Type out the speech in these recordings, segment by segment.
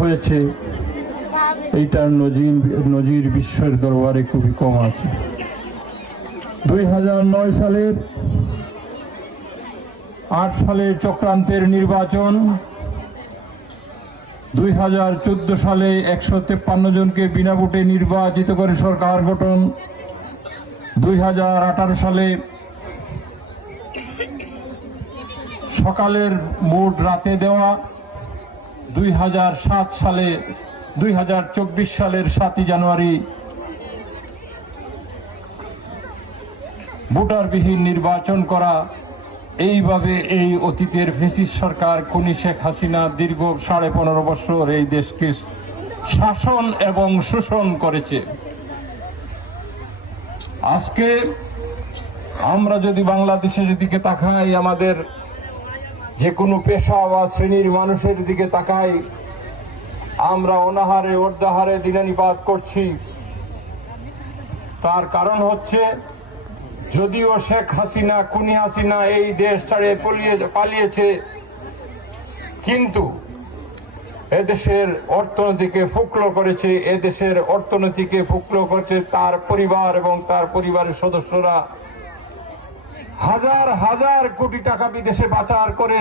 হয়েছে, এইটার নজির বিশ্বের দরবারে খুবই কম আছে। 2009 সালের 8 সালের চক্রান্তের নির্বাচন, 2014 সালে 153 জনকে বিনা ভোটে নির্বাচিত করে সরকার গঠন, 2018 সালে সকালের ভোট রাতে দেওয়া, 2024 সালের 7 জানুয়ারি ভোটারবিহীন নির্বাচন করা। এইভাবে এই অতীতের ফ্যাসিস্ট সরকার খুনি শেখ হাসিনা দীর্ঘ 15.5 বছর এই দেশকে শাসন এবং শোষণ করেছে। আজকে আমরা যদি বাংলাদেশের দিকে তাকাই, আমাদের যে কোনো পেশা বা শ্রেণীর মানুষের দিকে তাকাই, আমরা অনাহারে অর্ধাহারে দিনানিপাত করছি। তার কারণ হচ্ছে, যদিও শেখ হাসিনা খুনি হাসিনা এই দেশ ছেড়ে পালিয়েছে, কিন্তু এদেশের অর্থনীতিকে ফুকলো করেছে, এদেশের অর্থনীতিকে ফুকলো করেছে তার পরিবার এবং তার পরিবারের সদস্যরা। হাজার হাজার কোটি টাকা বিদেশে পাচার করে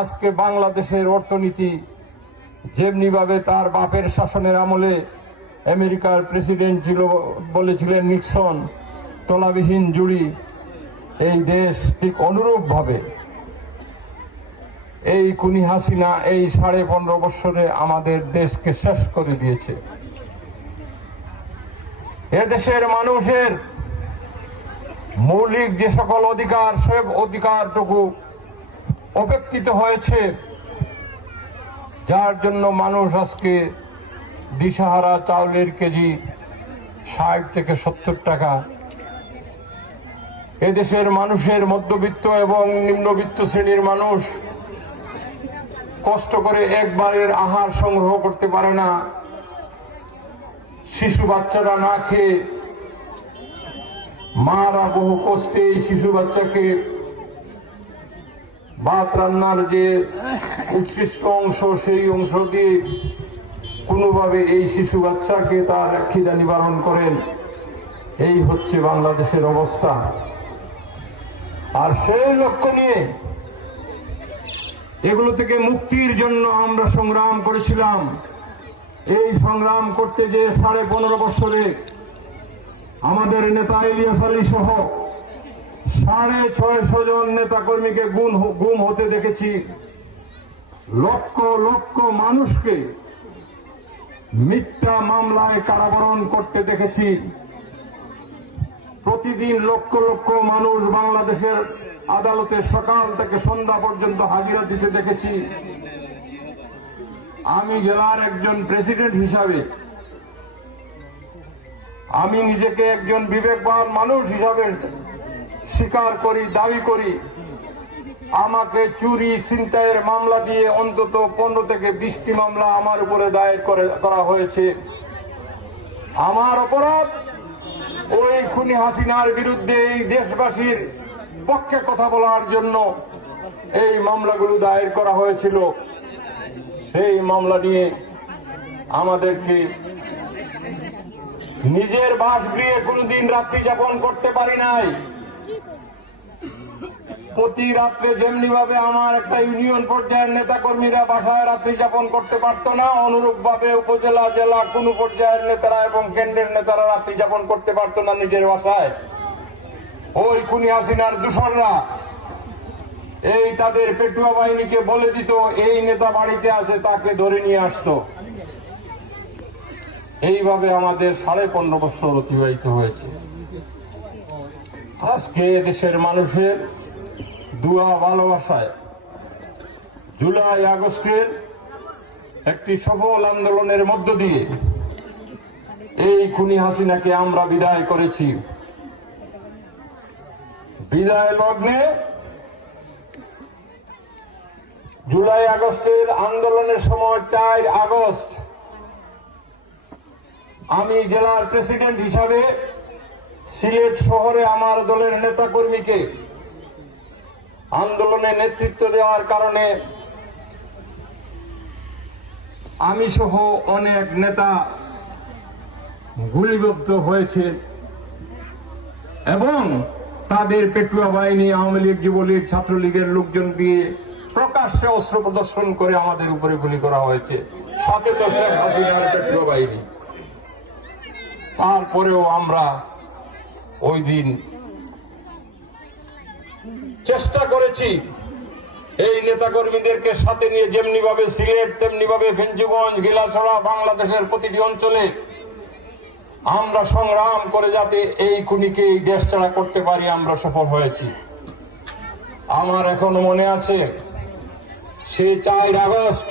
আজকে বাংলাদেশের অর্থনীতি, যেমনি ভাবে তার বাপের শাসনের আমলে আমেরিকার প্রেসিডেন্ট ছিল বলেছিলেন নিক্সন, তলাবিহীন জুড়ি, এই দেশ ঠিক অনুরূপ ভাবে এই খুনি হাসিনা এই 15.5 বছরে আমাদের দেশকে শেষ করে দিয়েছে। এদেশের মানুষের মৌলিক যে সকল অধিকার, সব অধিকারটুকু উপেক্ষিত হয়েছে, যার জন্য মানুষ আজকে দিশাহারা। চাউলের কেজি 60 থেকে 70 টাকা। এদেশের মানুষের মধ্যবিত্ত এবং নিম্নবিত্ত শ্রেণীর মানুষ কষ্ট করে একবারের আহার সংগ্রহ করতে পারে না। শিশু বাচ্চারা না খেয়ে, মারা বহু কষ্টে এই শিশু বাচ্চাকে ভাত রান্নার যে উৎকৃষ্ট অংশ, সেই অংশ দিয়ে কোনোভাবে এই শিশু বাচ্চাকে তার খিদা নিবারণ করেন। এই হচ্ছে বাংলাদেশের অবস্থা। আর সেই লক্ষ্য নিয়ে এগুলো থেকে মুক্তির জন্য আমরা সংগ্রাম করেছিলাম। এই সংগ্রাম করতে যে 15.5 বছরে আমাদের নেতা ইলিয়াস আলী সহ 650 জন নেতা কর্মীকে গুম হতে দেখেছি। লক্ষ লক্ষ মানুষকে মিথ্যা মামলায় কারাবরণ করতে দেখেছি। প্রতিদিন লক্ষ লক্ষ মানুষ বাংলাদেশের আদালতে সকাল থেকে সন্ধ্যা পর্যন্ত হাজিরা দিতে দেখেছি। আমি জেলার একজন প্রেসিডেন্ট হিসাবে আমি নিজেকে একজন বিবেকবান মানুষ হিসাবে স্বীকার করি, দাবি করি। আমাকে চুরি ছিনতাইয়ের মামলা দিয়ে অন্তত 15 থেকে 20টি মামলা আমার উপরে দায়ের করা হয়েছে। আমার অপরাধ, ওই খুনি হাসিনার বিরুদ্ধে এই দেশবাসীর পক্ষে কথা বলার জন্য এই মামলাগুলো দায়ের করা হয়েছিল। সেই মামলা নিয়ে আমাদেরকে নিজের বাসগৃহে কোনোদিন রাত্রি যাপন করতে পারি নাই। প্রতি রাত্রে যেমনি ভাবে আমার একটা ইউনিয়ন পর্যায়ের নেতা কর্মীরা বাসায় রাত্রি যাপন করতে পারত না, অনুরূপ ভাবে উপজেলা, জেলা কোন পর্যায়ের নেতারা এবং কেন্দ্রের নেতারা রাত্রি যাপন করতে পারত না নিজের বাসায়। ওই খুনি হাসিনার দূষণরা এই তাদের পেটুয়া বাহিনীকে বলে দিত, এই নেতা বাড়িতে আসে, তাকে ধরে নিয়ে আসতো। এইভাবে আমাদের 15.5 বছর অতিবাহিত হয়েছে। আজকে দেশের মানুষের দুয়া ভালোবাসায় জুলাই আগস্টের একটি সফল আন্দোলনের মধ্য দিয়ে এই খুনি হাসিনাকে আমরা বিদায় করেছি। বিদায় লগ্নে জুলাই আগস্টের আন্দোলনের সময় 4 আগস্ট আমি জেলার প্রেসিডেন্ট হিসাবে সিলেট শহরে আমার দলের নেতা কর্মীকে আন্দোলনে নেতৃত্ব দেওয়ার কারণে আমি সহ অনেক নেতা গুলিবিদ্ধ হয়েছে এবং তাদের পেটুয়া বাহিনী, আওয়ামী লীগ, যুবলীগ, ছাত্রলীগের লোকজন দিয়ে প্রকাশ্যে অস্ত্র প্রদর্শন করে আমাদের উপরে গুলি করা হয়েছে, সাথে তো শেখ হাসিনার পেটুয়া বাহিনী। তারপরেও আমরা ওই দিন চেষ্টা করেছি এই নেতাকর্মীদেরকে সাথে নিয়ে, যেমনি ভাবে সিলেট তেমনি ভাবে ফেঞ্চুগঞ্জ, গেলাছড়া, বাংলাদেশের প্রতিটি অঞ্চলে আমরা সংগ্রাম করে যাতে এই খুনিকে এই দেশ ছাড়া করতে পারি, আমরা সফল হয়েছি। আমার এখনো মনে আছে, সে 4 আগস্ট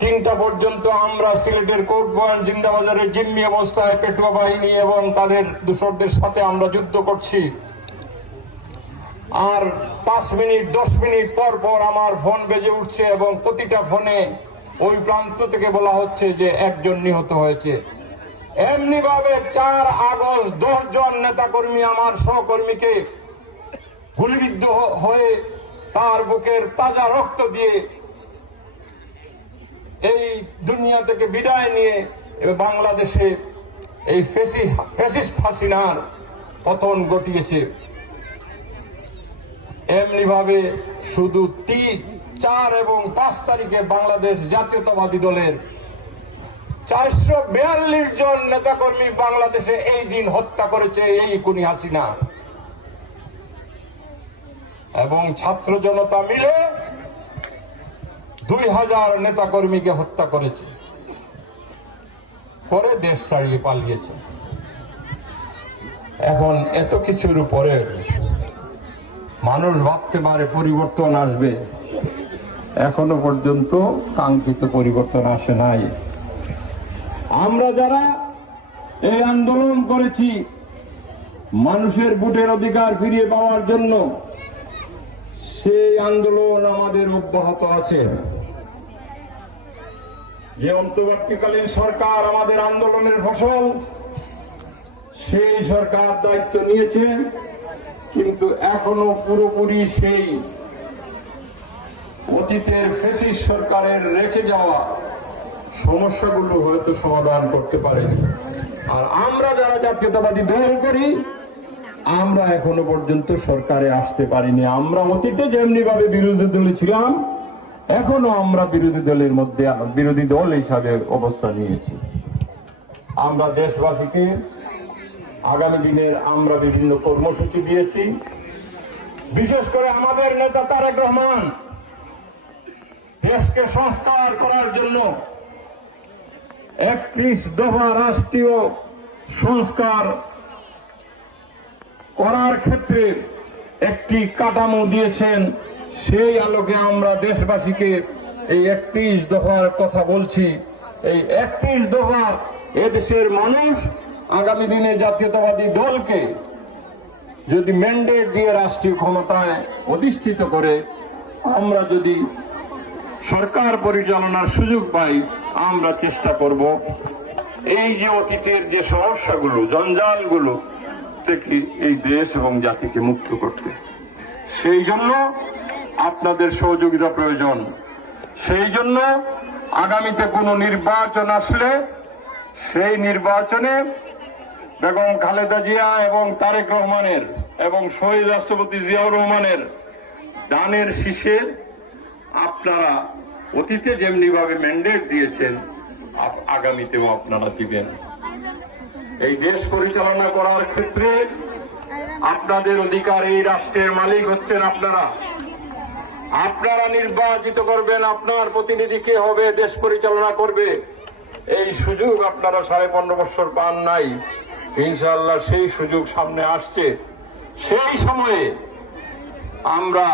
3টা পর্যন্ত আমরা সিলেটের কোর্ট পয়েন্ট, জিন্দাবাজারের জিম্মি অবস্থায় পেটুয়া বাহিনী এবং তাদের দূষরদের সাথে আমরা যুদ্ধ করছি। আর 5 মিনিট 10 মিনিট পর পর আমার ফোন বেজে উঠছে এবং প্রতিটা ফোনে ওই প্রান্ত থেকে বলা হচ্ছে যে একজন নিহত হয়েছে। এমনি ভাবে 4 আগস্ট 10 জন নেতাকর্মী আমার সহকর্মীকে গুলিবিদ্ধ হয়ে তার বুকের তাজা রক্ত দিয়ে এই দুনিয়া থেকে বিদায় নিয়ে বাংলাদেশে এই ফ্যাসিস্ট হাসিনার পতন ঘটিয়েছে। এমনি ভাবে শুধু 3, 4 এবং 5 তারিখে বাংলাদেশ জাতীয়তাবাদী দলের 442 জন নেতাকর্মী বাংলাদেশে এই দিন হত্যা করেছে এই খুনি হাসিনা, এবং ছাত্র জনতা মিলে 2000 নেতাকর্মীকে হত্যা করেছে, পরে দেশ ছাড়িয়ে পালিয়েছে। এখন এত কিছুর উপরে মানুষ ভাবতে পারে পরিবর্তন আসবে, এখনো পর্যন্ত কাঙ্ক্ষিত পরিবর্তন আসে নাই। আমরা যারা এই আন্দোলন করেছি মানুষের ভোটের অধিকার ফিরিয়ে পাওয়ার জন্য, সেই আন্দোলন আমাদের অব্যাহত আছে। যে অন্তর্বর্তীকালীন সরকার আমাদের আন্দোলনের ফসল, সেই সরকার দায়িত্ব নিয়েছে, কিন্তু এখনো পুরোপুরি সেই অতীতের ফ্যাসিস্ট সরকারের রেখে যাওয়া সমস্যাগুলো হয়তো সমাধান করতে পারেনি। আর আমরা যারা জাতীয়তাবাদী দল করি, আমরা এখনো পর্যন্ত সরকারে আসতে পারিনি। আমরা অতীতে যেমনি ভাবে বিরোধী দলে ছিলাম, এখনো আমরা বিরোধী দলের মধ্যে বিরোধী দল হিসাবে অবস্থান নিয়েছি। আমরা দেশবাসীকে আগামী দিনের আমরা বিভিন্ন কর্মসূচি দিয়েছি। বিশেষ করে আমাদের নেতা তারেক রহমান দেশকে সংস্কার করার জন্য 31 দফা রাষ্ট্রীয় সংস্কার করার ক্ষেত্রে একটি কাঠামো দিয়েছেন। সেই আলোকে আমরা দেশবাসীকে এই 31 দফার কথা বলছি। এই 31 দফা এদেশের মানুষ আগামী দিনে জাতীয়তাবাদী দলকে যদি ম্যান্ডেট দিয়ে রাষ্ট্রীয় ক্ষমতায় অধিষ্ঠিত করে, আমরা যদি সরকার পরিচালনার সুযোগ পাই, আমরা চেষ্টা করব এই যে অতীতের যে সমস্যাগুলো, জঞ্জালগুলো থেকে এই দেশ এবং জাতিকে মুক্ত করতে। সেই জন্য আপনাদের সহযোগিতা প্রয়োজন। সেই জন্য আগামীতে কোনো নির্বাচন আসলে সেই নির্বাচনে বেগম খালেদা জিয়া এবং তারেক রহমানের এবং শহীদ রাষ্ট্রপতি জিয়াউর রহমানের দানের শীষে আপনারা অতীতে যেমনি ভাবে ম্যান্ডেট দিয়েছেন, আগামীতেও আপনারা দিবেন। এই দেশ পরিচালনা করার ক্ষেত্রে আপনাদের অধিকার, এই রাষ্ট্রের মালিক হচ্ছেন আপনারা। আপনারা নির্বাচিত করবেন আপনার প্রতিনিধি কে হবে, দেশ পরিচালনা করবে। এই সুযোগ আপনারা 15.5 বছর পান নাই। ইনশাআল্লাহ সেই সুযোগ সামনে আসছে। সেই সময়ে আমরা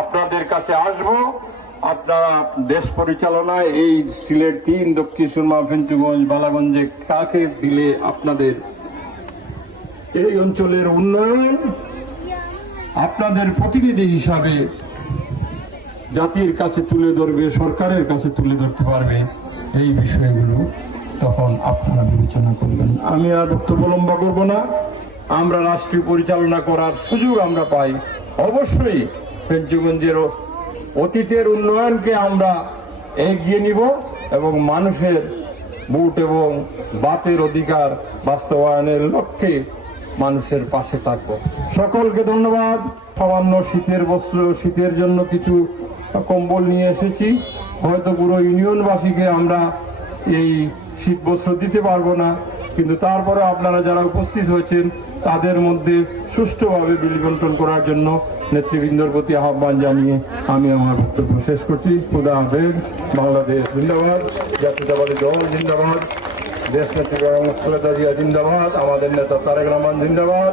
আপনাদের কাছে আসব। আপনারা দেশ পরিচালনায় এই সিলেট 3, দক্ষিণ সুরমা, ফেঞ্চুগঞ্জ, বালাগঞ্জে কাকে দিলে আপনাদের এই অঞ্চলের উন্নয়ন আপনাদের প্রতিনিধি হিসাবে জাতির কাছে তুলে ধরবে, সরকারের কাছে তুলে ধরতে পারবে, এই বিষয়গুলো তখন আপনারা বিবেচনা করবেন। আমি আর বক্তব্য লম্বা করব না। আমরা রাষ্ট্রীয় পরিচালনা করার সুযোগ আমরা পাই, অবশ্যই ফেঞ্চুগঞ্জের অতীতের উন্নয়নকে আমরা এগিয়ে নিব এবং মানুষের ভোট এবং বাতের অধিকার বাস্তবায়নের লক্ষ্যে মানুষের পাশে থাকবো। সকলকে ধন্যবাদ। সামান্য শীতের বস্ত্র, শীতের জন্য কিছু কম্বল নিয়ে এসেছি। হয়তো পুরো ইউনিয়নবাসীকে আমরা এই শীত বস্ত্র দিতে পারবো না, কিন্তু তারপরে আপনারা যারা উপস্থিত হয়েছেন তাদের মধ্যে সুষ্ঠুভাবে বিল বন্টন করার জন্য নেতৃবৃন্দর প্রতি আহ্বান জানিয়ে আমি আমার বক্তব্য শেষ করছি। খুদা হাফেজ। বাংলাদেশ জিন্দাবাদ, জাতীয়তাবাদী দল জিন্দাবাদ, দেশ নেত্রী খালেদা জিয়া জিন্দাবাদ, আমাদের নেতা তারেক রহমান জিন্দাবাদ,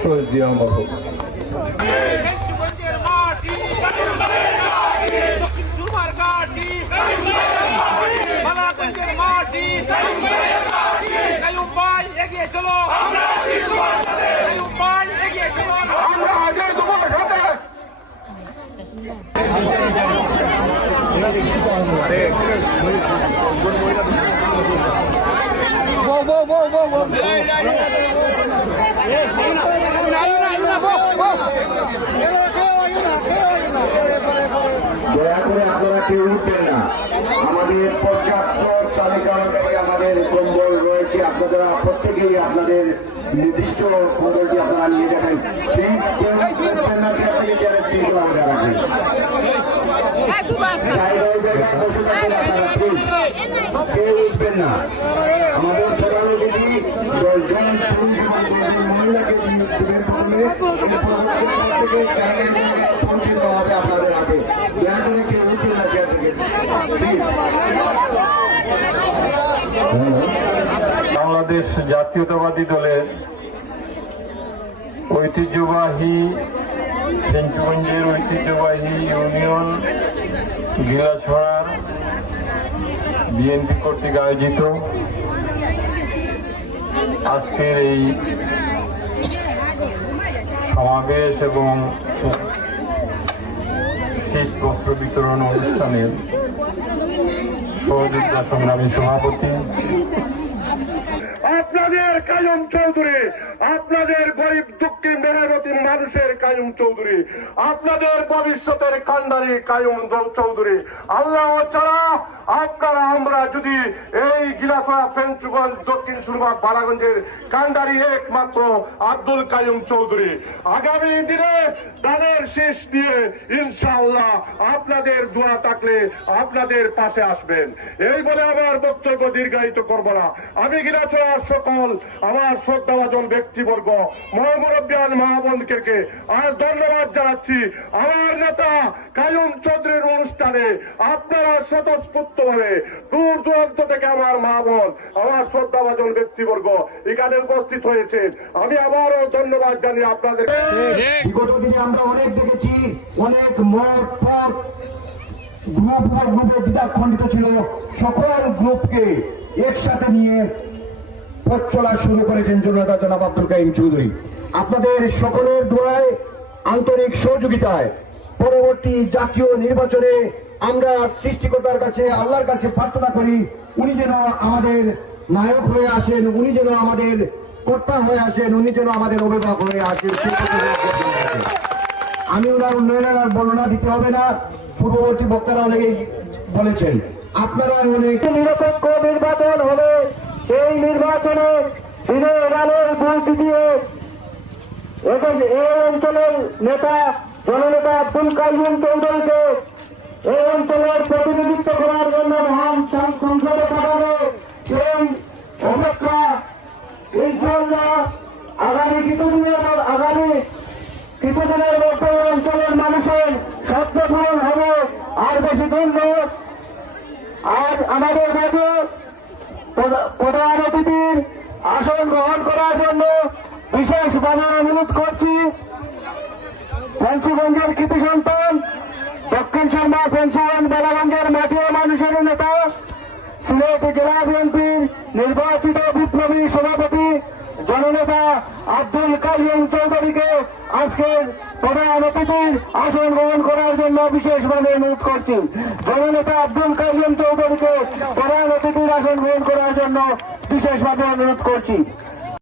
শহীদ জিয়া মরহুম। দয়া করে আপনারা কেউ উঠবেন না। আমাদের পর্যাপ্ত তালিকা অনুযায়ী আমাদের কম্বল রয়েছে, আপনারা প্রত্যেকেই আপনাদের নির্দিষ্ট কম্বলটি আপনারা নিয়ে যাবেন। প্লিজ কেউ উঠবেন না, চেয়ার থেকে চেয়ারের শৃঙ্খলা বজায় রাখবেন। জায়গায় জায়গায় বসে থাকবেন আপনারা, প্লিজ কেউ উঠবেন না। আমাদের প্রধান অতিথি 10 জন পুরুষ এবং 10 জন মহিলাকে বের করলে জায়গায় জায়গায় পৌঁছে দেওয়া হবে আপনাদের হাতে। দয়া করে কেউ উঠবেন না চেয়ার থেকে, প্লিজ। বাংলাদেশ জাতীয়তাবাদী দলের ঐতিহ্যবাহী ফেঞ্চুগঞ্জের ঐতিহ্যবাহী ইউনিয়ন গিলাছড়ার বিএনপি কর্তৃক আয়োজিত আজকের এই সমাবেশ এবং শীত বস্ত্র বিতরণ অনুষ্ঠানের সহযোগিতা সংগ্রামী সভাপতি আপনাদের কায়ুম চৌধুরী, আপনাদের গরিব দুঃখী মেহনতি মানুষের কায়ুম চৌধুরী, আপনাদের ভবিষ্যতের কান্ডারি কায়ুম চৌধুরী। আল্লাহ ছাড়া আপনারা আমরা যদি এই গিলাছড়া ফেঞ্চুগঞ্জ দক্ষিণ সুরমা বালাগঞ্জের কান্ডারি একমাত্র আব্দুল কায়ুম চৌধুরী। আগামী দিনে তাদের শেষ দিয়ে ইনশাআল্লাহ আপনাদের দোয়া থাকলে আপনাদের পাশে আসবেন। এই বলে আমার বক্তব্য দীর্ঘায়িত করব না। আমি গিলাছড়ার সকল আমার শ্রদ্ধাভাজন ব্যক্তিবর্গ, মহামুরব্বিয়ান মহাবন্ধুকে আর ধন্যবাদ জানাচ্ছি। আমার নেতা কায়ুম চৌধুরীর অনুষ্ঠানে আপনারা স্বতঃস্ফূর্ত ভাবে দূর দূরান্ত থেকে আমার মা বোন, আমার শ্রদ্ধাভাজন ব্যক্তিবর্গ এখানে উপস্থিত হয়েছেন। আমি আবারও ধন্যবাদ জানিয়ে আপনাদের। বিগত দিনে আমরা অনেক দেখেছি, অনেক মত পথ গ্রুপে দ্বিধাখণ্ডিত ছিল, সকল গ্রুপকে একসাথে নিয়ে পথ চলা শুরু করেছেন জনতা জনাব আব্দুল কাইম চৌধুরী। আপনাদের সকলের দোয়ায়, আন্তরিক সহযোগিতায় পরবর্তী জাতীয় নির্বাচনে আমরা সৃষ্টিকর্তার কাছে, আল্লাহর কাছে প্রার্থনা করি উনি যেন আমাদের নায়ক হয়ে আসেন, উনি যেন আমাদের কর্তা হয়ে আসেন, উনি যেন আমাদের অভিভাবক হয়ে আসেন। আমি ওনার উন্নয়নের আর বর্ণনা দিতে হবে না, পূর্ববর্তী বক্তারা অনেকেই বলেছেন। আপনারা অনেক নিরপেক্ষ নির্বাচন হবে, সেই নির্বাচনে দিনের আলোর ভোট দিয়ে এই অঞ্চলের নেতা জননেতা আব্দুল কাইয়ুম চৌধুরীকে এই অঞ্চলের প্রতিনিধিত্ব করার জন্য মহান সংসদে পাঠাবে, সেই অপেক্ষা ইনশাআল্লাহ আগামী কিছুদিনের মধ্যে অঞ্চলের মানুষের স্বপ্ন পূরণ হবে। আর বেশি দিন নয়। আজ আমাদের মাঝে প্রধান অতিথির আসন গ্রহণ করার জন্য বিশেষভাবে অনুরোধ করছি ফেঞ্চুগঞ্জের কৃতি সন্তান, দক্ষিণ সুরমা ফেঞ্চুগঞ্জ বালাগঞ্জের মাটিয়া মানুষের নেতা, সিলেট জেলা বিএনপির নির্বাচিত বিপ্লবী সভাপতি জননেতা আব্দুল কাইয়ুম চৌধুরীকে আজকের প্রধান অতিথির আসন গ্রহণ করার জন্য বিশেষভাবে অনুরোধ করছি। জননেতা আব্দুল কাইয়ুম চৌধুরীকে প্রধান অতিথির আসন গ্রহণ করার জন্য বিশেষভাবে অনুরোধ করছি।